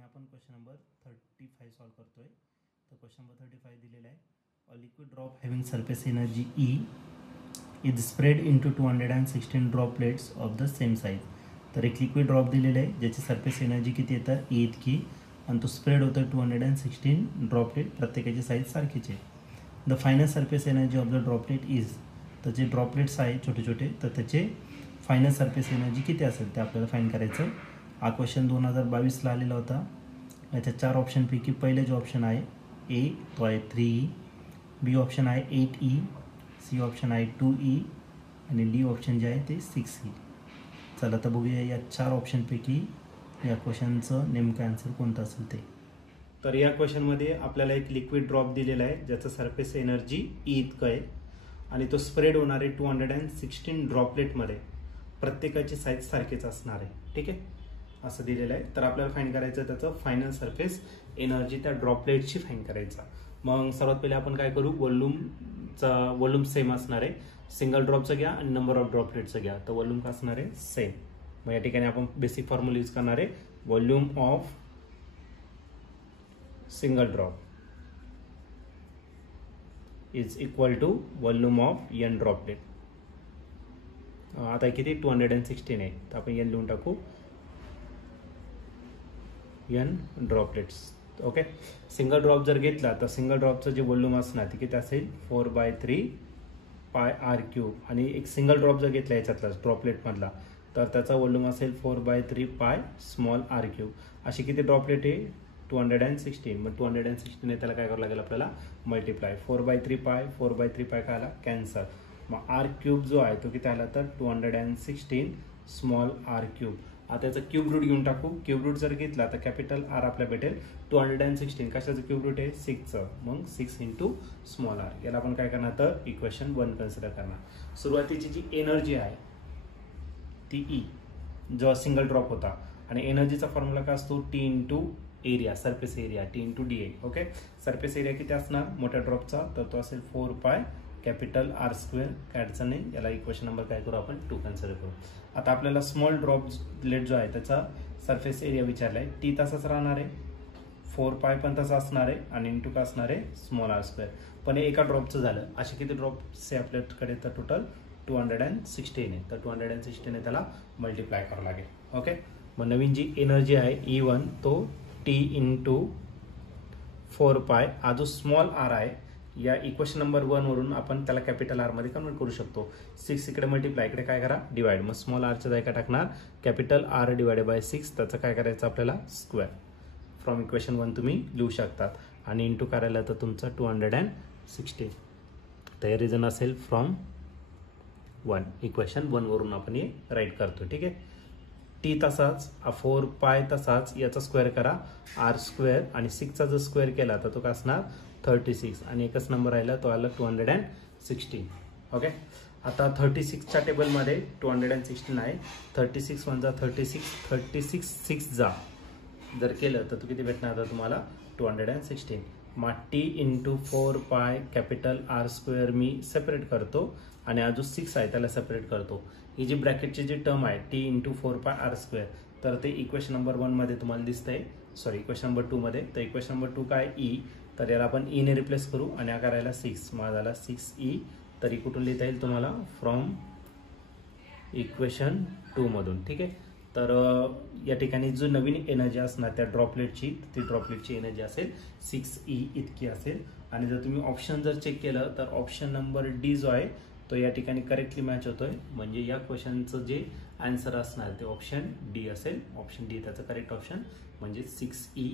ठिकाणी आपण question number 35 solve करतोय. तर क्वेश्चन नंबर 35 दिलेला आहे. A liquid drop having surface energy E is spread into 216 droplets of the same size. तर एक लिक्विड ड्रॉप दिलेलं आहे ज्याची सरफेस एनर्जी किती येतं E इतकी आणि तो स्प्रेड होतं 216 ड्रॉपलेट, प्रत्येकाची साईज सारखीच आहे. The final surface energy of the droplet is, तर जे ड्रॉपलेट्स आहे छोटे छोटे तर त्याचे फायनल सरफेस एनर्जी किती असेल ते आपल्याला फाईंड करायचं. हा क्वेश्चन 2022ला आलेला होता. याच्या 4 ऑप्शनपैकी पहिले जो ऑप्शन आहे ए तो आहे 3E, बी ऑप्शन आहे 8E, सी ऑप्शन आहे 2E आणि डी ऑप्शन जे आहे ते 6E. चला तर बघूया या 4 ऑप्शनपैकी या क्वेश्चनचं नेमकं आन्सर कोणतं असेल ते. तर या क्वेश्चनमध्ये आपल्याला एक लिक्विड ड्रॉप दिलेला आहे ज्याचं सरफेस एनर्जी E इतकं आहे आणि तो स्प्रेड होणार आहे 216 ड्रॉपलेटमध्ये, प्रत्येकाची साईज सारखीच असणार आहे. ठीक आहे, असं दिलेलं आहे. तर आपल्याला फाईंड करायचं त्याचं फायनल सरफेस एनर्जी त्या ड्रॉपलेटची फाईंड करायचा. मग सर्वात पहिले आपण काय करू, वॉल्यूम सेम असणार आहे. सिंगल ड्रॉपचं घ्या आणि नंबर ऑफ ड्रॉपलेटचं घ्या. तर वॉल्यूम का असणार आहे सेम. मग या ठिकाणी आपण बेसिक फॉर्म्युला यूज करणार आहे. Volume of single drop is equal to volume of n droplet. आता किती 216 आहे तर आपण n लिहून टाकू, n droplets. Okay, single drop जर घेतला तर सिंगल ड्रॉपचं जे वॉल्यूम असणार ते किती असेल 4/3 पाय आर क्यूब. आणि एक सिंगल ड्रॉप जर घेतला याच्यातला ड्रॉपलेटमधला तर त्याचा वॉल्यूम असेल 4/3 पाय स्मॉल आर क्यूब. अशी किती ड्रॉपलेट आहे 216. मग 216 आहे त्याला काय करावं लागेल आपल्याला मल्टिप्लाय. 4/3 पाय काय आला कॅन्सर. मग आर क्यूब जो आहे तो किती आला तर 216 स्मॉल आर क्यूब. आता त्याचा क्यूब रूट घेऊन टाकू. क्यूब रूट जर घेतला तर कॅपिटल आर आपल्याला भेटेल 216. कशाचं क्यूब रूट आहे 6चं, मग 6 इंटू स्मॉल आर. याला आपण काय करणार तर इक्वेशन 1 कन्सिडर करणार. सुरुवातीची जी एनर्जी आहे ती E जो सिंगल ड्रॉप होता आणि एनर्जीचा फॉर्म्युला काय असतो T into area, surface area T into DA. Okay, surface area किती असणार मोठ्या ड्रॉपचा तर तो असेल 4 पाय कॅपिटल आर स्क्वेअर. काय अडचण नाही, याला इक्वेशन नंबर काय करू आपण 2 कन्सिडर करू. आता आपल्याला स्मॉल ड्रॉपलेट जो आहे त्याचा सरफेस एरिया विचारला आहे. T तसाच राहणार आहे, 4 पाय पण तसा असणार आहे आणि इंटू का असणार आहे स्मॉल आर स्क्वेअर. पण हे एका ड्रॉपचं झालं. असे किती ड्रॉप्स आहे आपल्याकडे तर टोटल 216 आहे. तर 216 आहे त्याला मल्टिप्लाय करावं लागेल. ओके, मग नवीन जी एनर्जी आहे E1 तो T इंटू 4 पाय. हा जो स्मॉल आर आहे या इक्वेशन नंबर 1 वरून आपण त्याला कॅपिटल आर मध्ये कन्वर्ट करू शकतो. 6 इकडे मल्टिप्लाय, इकडे काय करा डिवाइड. मग स्मॉल आरच्या जागा टाकणार कॅपिटल आर डिवाइडेड बाय 6. त्याचं काय करायचं आपल्याला स्क्वेअर. फ्रॉम इक्वेशन 1 तुम्ही लिहू शकतात. आणि इंटू करायला तर तुमचं 216. तर हे रिझन असेल फ्रॉम 1. इक्वेशन 1 वरून आपण हे राईट करतो. ठीक आहे, T तसाच, 4 पाय तसाच, याचा स्क्वेअर करा आर स्क्वेअर आणि 6चा जर स्क्वेअर केला तर तो काय असणार 36 आणि एकच नंबर राहिला तो आला 216. ओके, आता 36च्या टेबलमध्ये 216 आहे. 36 1 जा 36, 36 6 जा जर केलं तर किती भेटणार आता तुम्हाला 216. मग T into 4 pi capital R square मी सेपरेट करतो आणि हा जो 6 आहे त्याला सेपरेट करतो. ही जी ब्रॅकेटची जी टर्म आहे T इंटू 4 पाय आर स्क्वेअर तर ते इक्वेशन नंबर 1 मध्ये तुम्हाला दिसतंय, सॉरी इक्वेशन नंबर 2 मध्ये. तर इक्वेशन नंबर 2 काय E, तर याला आपण E ने रिप्लेस करू आणि हा करायला 6. मग झाला 6E. तरी कुठून लिहिता येईल तुम्हाला फ्रॉम इक्वेशन 2 मधून. ठीक आहे, तर या ठिकाणी जो नवीन एनर्जी असणार त्या ड्रॉपलेटची ती ड्रॉपलेटची एनर्जी असेल 6E इतकी असेल. आणि जर तुम्ही ऑप्शन जर चेक केलं तर ऑप्शन नंबर D जो आहे तो या ठिकाणी करेक्टली मॅच होतोय. म्हणजे या क्वेश्चनचं जे आन्सर असणार ते ऑप्शन D असेल. ऑप्शन D त्याचं करेक्ट ऑप्शन म्हणजे 6E